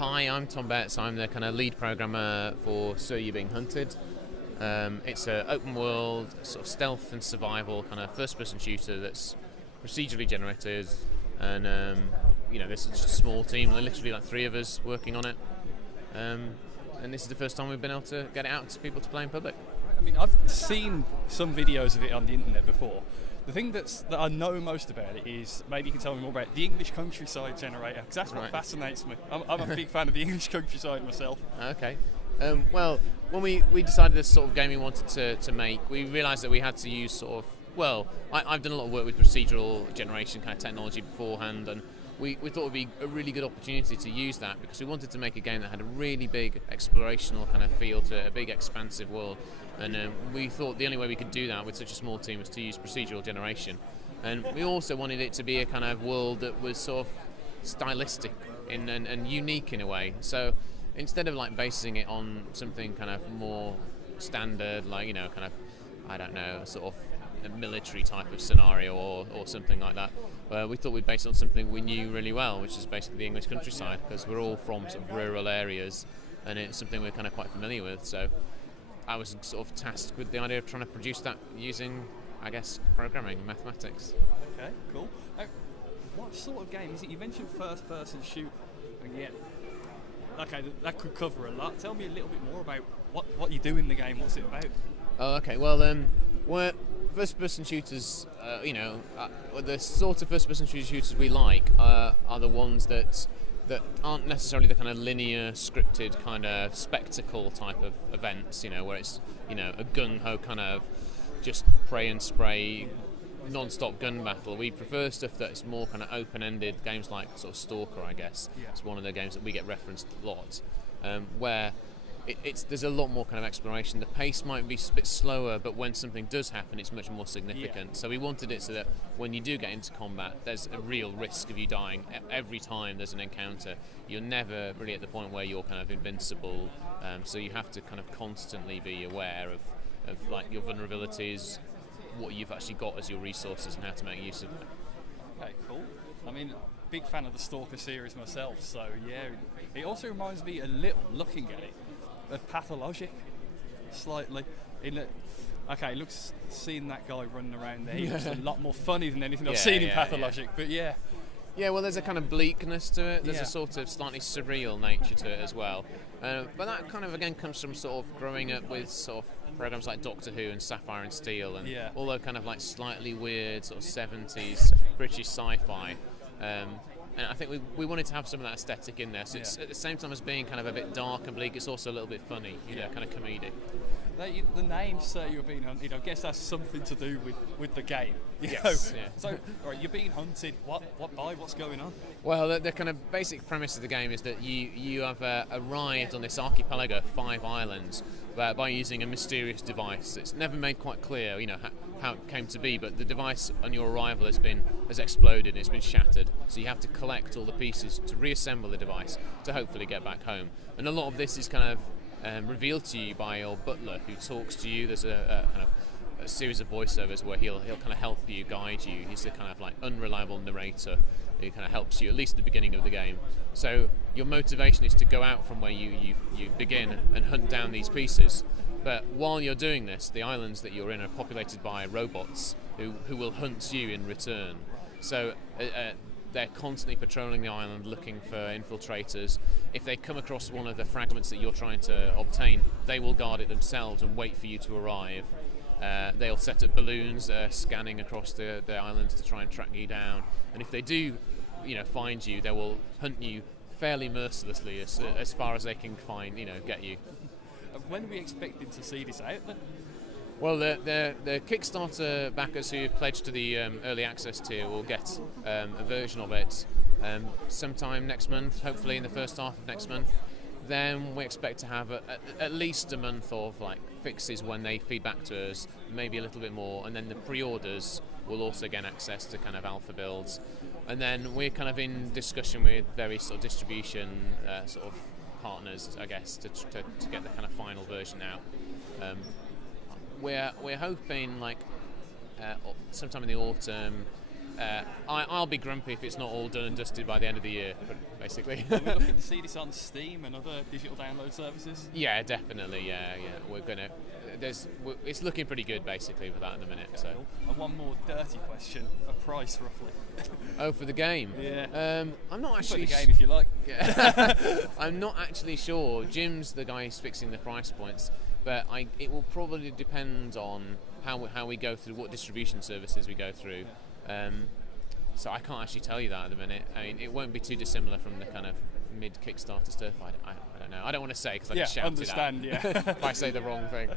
Hi, I'm Tom Betts. I'm the kind of lead programmer for So You're Being Hunted. It's an open world, sort of stealth and survival kind of first-person shooter that's procedurally generated, and this is just a small team, literally like 3 of us working on it. And this is the first time we've been able to get it out to people to play in public. I mean, I've seen some videos of it on the internet before. The thing that I know most about it is, maybe you can tell me more about the English countryside generator, because that's what fascinates me. I'm a big fan of the English countryside myself. Okay. Well, when we decided this sort of game we wanted to make, we realised that we had to use sort of, I've done a lot of work with procedural generation kind of technology beforehand, and we thought it would be a really good opportunity to use that, because we wanted to make a game that had a really big explorational kind of feel to it, a big expansive world. And we thought the only way we could do that with such a small team was to use procedural generation. And we also wanted it to be a kind of world that was sort of stylistic and unique in a way. So instead of like basing it on something kind of more standard, like, kind of, I don't know, sort of a military type of scenario or something like that, we thought we'd base it on something we knew really well, which is basically the English countryside, because we're all from sort of rural areas, and it's something we're kind of quite familiar with. So I was sort of tasked with the idea of trying to produce that using, I guess, programming, mathematics. Okay, cool. What sort of game is it? You mentioned first-person shoot, and yet, okay, that could cover a lot. Tell me a little bit more about what you do in the game. What's it about? Oh, okay. Well, we're first-person shooters. The sort of first-person shooters we like are the ones that aren't necessarily the kind of linear, scripted kind of spectacle type of events, where it's, a gung-ho kind of just pray and spray, non-stop gun battle. We prefer stuff that's more kind of open-ended, games like sort of Stalker, I guess. Yeah. It's one of the games that we get referenced a lot, where there's a lot more kind of exploration. The pace might be a bit slower, but when something does happen, it's much more significant. Yeah. So we wanted it so that when you do get into combat, there's a real risk of you dying every time there's an encounter. You're never really at the point where you're kind of invincible, so you have to kind of constantly be aware of like your vulnerabilities, what you've actually got as your resources, and how to make use of them. Okay, cool. I mean, big fan of the Stalker series myself, so yeah. It also reminds me a little, looking at it, of Pathologic, slightly. Okay, looks, seeing that guy running around there, he looks a lot more funny than anything I've seen in Pathologic, but yeah. Yeah, well, there's a kind of bleakness to it. There's a sort of slightly surreal nature to it as well. But that kind of, again, comes from sort of growing up with sort of programs like Doctor Who and Sapphire and Steel, and all those kind of like slightly weird sort of 70s British sci-fi. And I think we wanted to have some of that aesthetic in there. So it's, at the same time as being kind of a bit dark and bleak, it's also a little bit funny, kind of comedic. The name So You're Being Hunted, I guess that's something to do with the game. Yes. Yeah. So, all right, you're being hunted. What's going on? Well, the kind of basic premise of the game is that you have arrived on this archipelago of 5 islands by using a mysterious device. It's never made quite clear, how it came to be, but the device on your arrival has exploded, it's been shattered. So you have to collect all the pieces to reassemble the device to hopefully get back home. And a lot of this is kind of revealed to you by your butler, who talks to you. There's a kind of a series of voiceovers where he'll kind of help you, guide you. He's a kind of like unreliable narrator who kind of helps you at least at the beginning of the game. So your motivation is to go out from where you begin and hunt down these pieces. But while you're doing this, the islands that you're in are populated by robots who will hunt you in return. So they're constantly patrolling the island looking for infiltrators. If they come across one of the fragments that you're trying to obtain, they will guard it themselves and wait for you to arrive. They'll set up balloons scanning across the islands to try and track you down. And if they do, find you, they will hunt you fairly mercilessly as far as they can find, get you. When are we expecting to see this out then? Well, the Kickstarter backers who've pledged to the early access tier will get a version of it sometime next month, hopefully in the first half of next month. Then we expect to have at least a month of like fixes when they feed back to us, maybe a little bit more, and then the pre-orders will also gain access to kind of alpha builds. And then we're kind of in discussion with various sort of distribution sort of partners, I guess, to get the kind of final version out. We're hoping like sometime in the autumn, I'll be grumpy if it's not all done and dusted by the end of the year, basically. Are we looking to see this on Steam and other digital download services? Yeah, definitely. Yeah. We're gonna. It's looking pretty good, basically, for that in a minute. So. Cool. And one more dirty question: a price, roughly? Oh, for the game? Yeah. I'm not Put actually. the game if you like. I'm not actually sure. Jim's the guy who's fixing the price points, but it will probably depend on how we go through, what distribution services we go through. So I can't actually tell you that at the minute. I mean, it won't be too dissimilar from the kind of mid Kickstarter stuff. I don't know. I don't want to say because I get shouted understand. at Yeah. if I say the wrong thing.